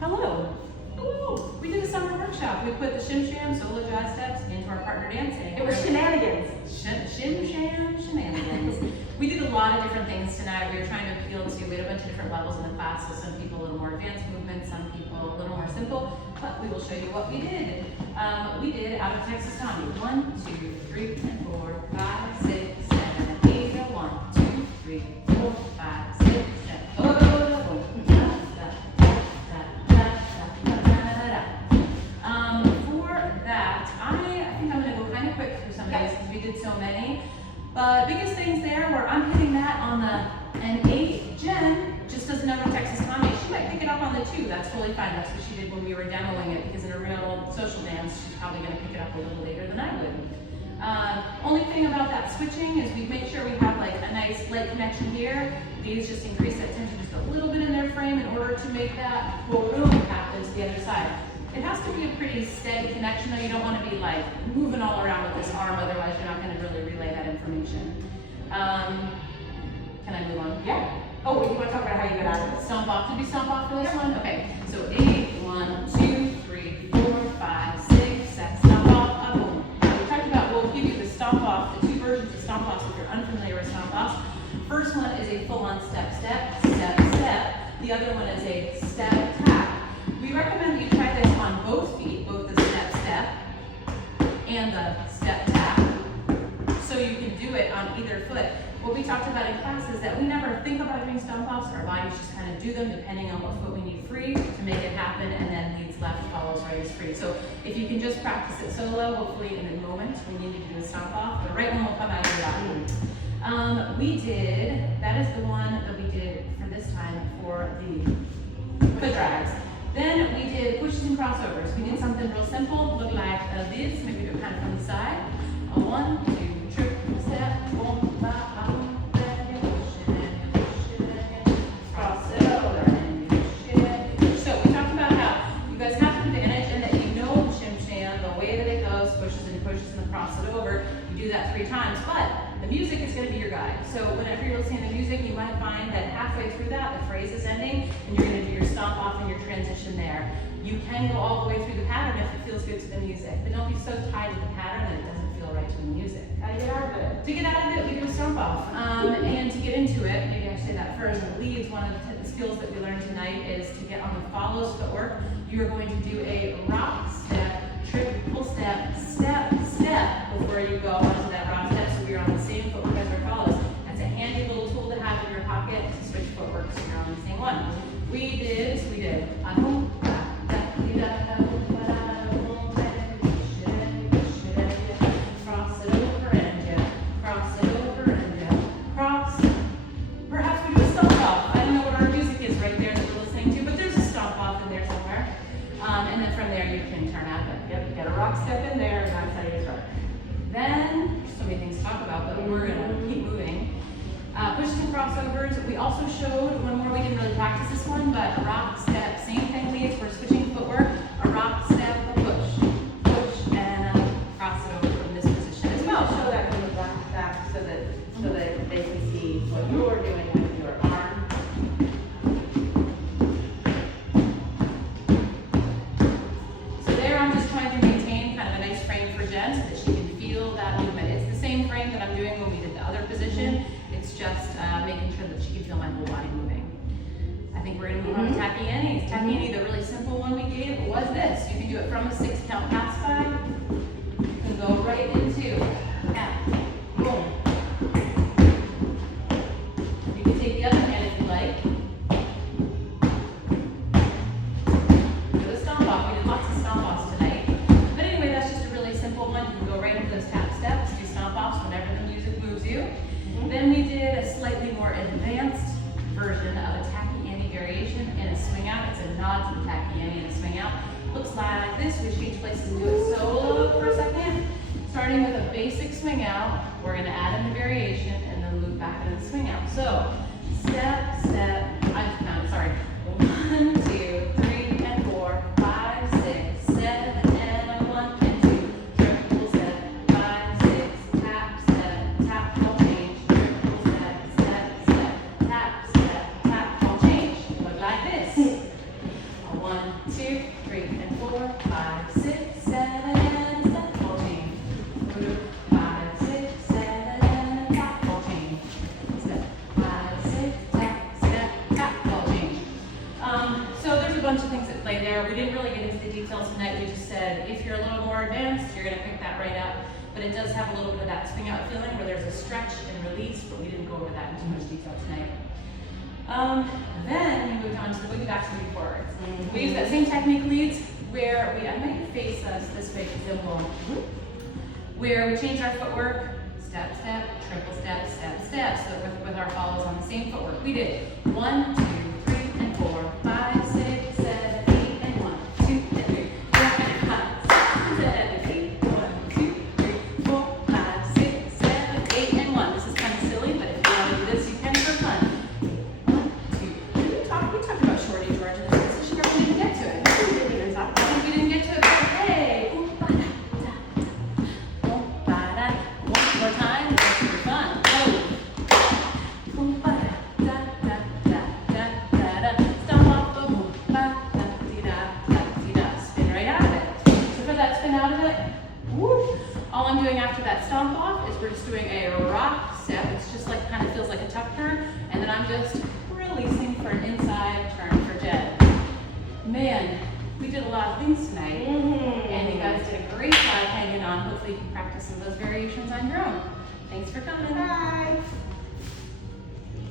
Hello. Hello. We did a summer workshop. We put the Shim Sham solo jazz steps into our partner dancing. It was shenanigans. Shim Sham shenanigans. We did a lot of different things tonight. We were trying to appeal to, we had a bunch of different levels in the class, so some people a little more advanced movement, some people a little more simple, but we will show you what we did. We did out of Texas Tommy. 1, 2, 3, 4, 5, 6, 7, 8. 1, 2, 3, 4, 5, 6, 7. So many, but biggest things there were I'm hitting that on the N8. Jen just doesn't know how Texas Tommy. She might pick it up on the 2. That's totally fine. That's what she did when we were demoing it, because in a real social dance, she's probably going to pick it up a little later than I would. Only thing about that switching is we make sure we have like a nice light connection here. These just increase that tension just a little bit in their frame in order to make that boom happen to the other side. It has to be a pretty steady connection, though. You don't want to be like moving all around with this arm, otherwise you're not going to really relay that information. Can I move on? Yeah. Oh, you want to talk about how you get out of it? Stomp off. Did we stomp off for this one? Okay. So 8, 1, 2, 3, 4, 5, 6, 7. Stomp off, boom. We talked about, we'll give you the stomp off, the 2 versions of stomp offs if you're unfamiliar with stomp offs. First one is a full-on step, step, step, step. The other one is a step, tap. We recommend that you try this on both feet, both the step, step and the step, tap, so you can do it on either foot. What we talked about in class is that we never think about doing stomp offs. Our bodies just kind of do them depending on what foot we need free to make it happen, and then leads left, follows right is free. So if you can just practice it solo, hopefully in the moment when you need to do a stomp off, the right one will come out of your body. We did, that is the one that we did for this time for the foot drags. Then we did pushes and crossovers. We did something real simple, look like this, maybe do it kind of from the side. 1, 2, triple step, boom, ba, boom, then you push it and you push it and you cross it over and you push it and you push. So we talked about how you guys have the advantage and that you know the Shim Sham, the way that it goes, pushes and then cross it over. You do that 3 times, but the music is going to be your guide. So whenever you're listening to the music, you might find that halfway through that, the phrase is ending, and you're going to do your stomp off and your transition there. You can go all the way through the pattern if it feels good to the music, but don't be so tied to the pattern that it doesn't feel right to the music. How do you get out of it? To get out of it, we do a stomp off. And to get into it, maybe I should say that first, the leads, one of the skills that we learned tonight is to get on the follows footwork. You're going to do a rock step, triple step, step, step before you go onto that rock step. So we're on the same footwork as our follows. That's a handy little tool to have in your pocket to switch footwork so you're on the same one. We did. Cross it over and yeah, cross it over and yeah, cross. Perhaps we do a stomp off. I don't know what our music is right there that we're listening to, but there's a stomp off in there somewhere. And then from there you can turn out. Yep, you got a rock step in there, and that's how you start. Then, so many things to talk about, but we're gonna keep moving. Pushes and crossovers. We also showed one more. We didn't really practice this one, but a rock step. Same thing, leads. We're switching footwork. A rock step, a push, and cross it over from this position as well. Show that from the back so that they can see what you're doing with your arm. So there, I'm just trying to maintain kind of a nice frame for Jen so that she can feel that movement. It's the same frame that I'm doing when we did the other position. It's just making sure that she can feel my whole body moving. I think we're going to move on to Tacky Annie. Tacky Annie, the really simple one we gave, was this. You can do it from a 6 count pass by. You can go right into tap, boom. You can take the other hand if you like. Do a stomp off. We did lots of stomp offs tonight. But anyway, that's just a really simple one. You can go right into those tap steps, do stomp offs whenever the music moves you. Then we did a slightly more advanced version of a Tacky Annie variation in a swing out. It's a nod to the Tacky Annie in a swing out. Looks like this. We change places and do it solo for a second. Starting with a basic swing out, we're going to add in the variation and then move back into the swing out. So step, step, I just found it, sorry. 1, 2, 3, and 4, 5, 6, 7, and 1, and 2. Triple step, 5, 6, tap, step, tap, all change. Triple step, step, step, tap, step, tap, all change. Look like this. A 1, bunch of things at play there. We didn't really get into the details tonight. We just said, if you're a little more advanced, you're gonna pick that right up. But it does have a little bit of that swing out feeling where there's a stretch and release, but we didn't go over that in too much detail tonight. Then we moved on to the boogie backs and boogie forwards. We use that same technique leads where I might face us this way because then we'll, where we change our footwork, step, step, triple step, step, step. So with our follows on the same footwork. We did 1, 2, 3, and 4, 5, 6, 7, 8, and 1, 2, and 3, 4, 5, 6, 7, 8, 1, 2, 3, 4, 5, 6, 7, 8, and 1. This is kind of silly, but if you want to do this, you can for fun. 1, 2. We talked about Shorty George in this position, but we didn't get to it. We didn't get to it, but hey. One more time, it's super fun. Go. Stop off the boom. Spin right out of it. So for that spin out of it, whoop. All I'm doing after that stomp off is we're just doing a rock step. It's just like, kind of feels like a tuck turn. And then I'm just releasing for an inside turn for Jed. Man, we did a lot of things tonight. And you guys did a great job hanging on. Hopefully you can practice some of those variations on your own. Thanks for coming. Bye.